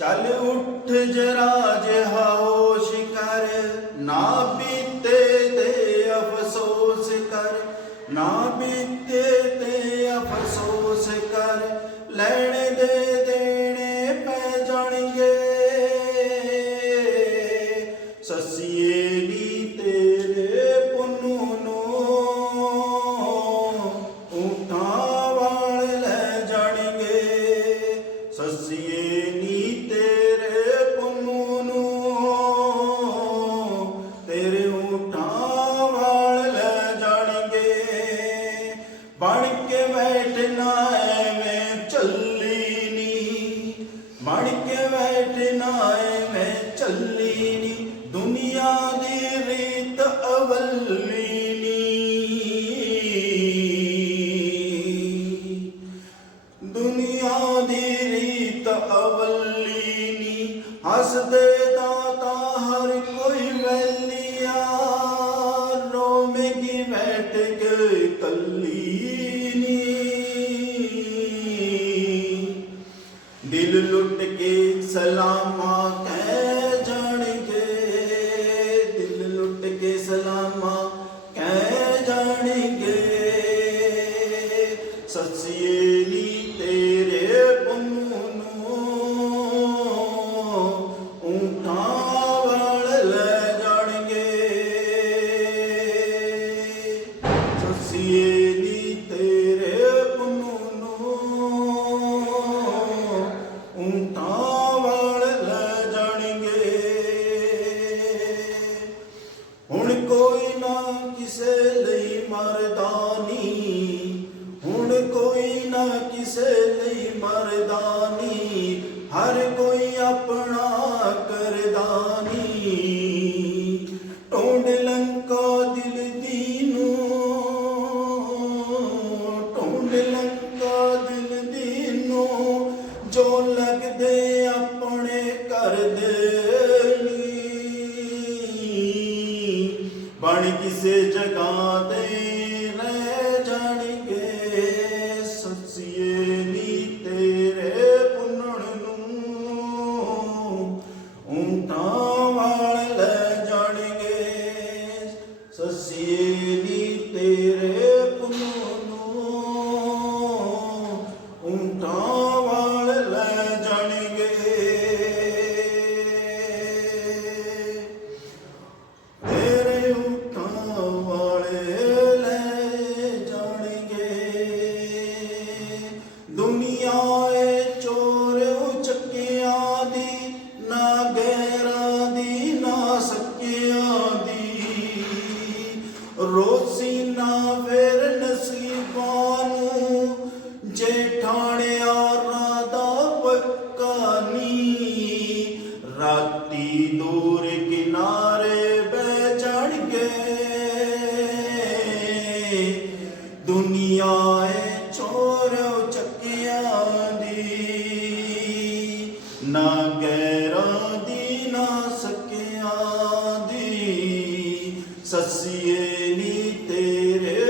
ਚੱਲ ਉੱਠ ਜਰਾ ਜਿਹਾ ਹੋਸ਼ ਕਰ ਨਾ ਬੀਤੇ ਤੇ ਅਫਸੋਸ ਕਰ, ਨਾ ਬੀਤੇ ਤੇ ਅਫਸੋਸ ਕਰ, ਲੈਣੇ ਦੇ ਦੇਣੇ ਪੈ ਜਾਣਗੇ। ਸਸੀਏ night. Să-ți ਇਸੇ ਜਗਾਂ ਤੇ ਰਹਿ ਜਾਣਗੇ। ਸੱਚੀਏ ਨੀ ਤੇਰੇ ਪੁੰਨਣ ਨੂੰ। ਉਂਟਾ रोसीना फिर राती दूर किनारे बह चढ़ गए दुनिया चोर चकिया ना गए रसिए नी तेरे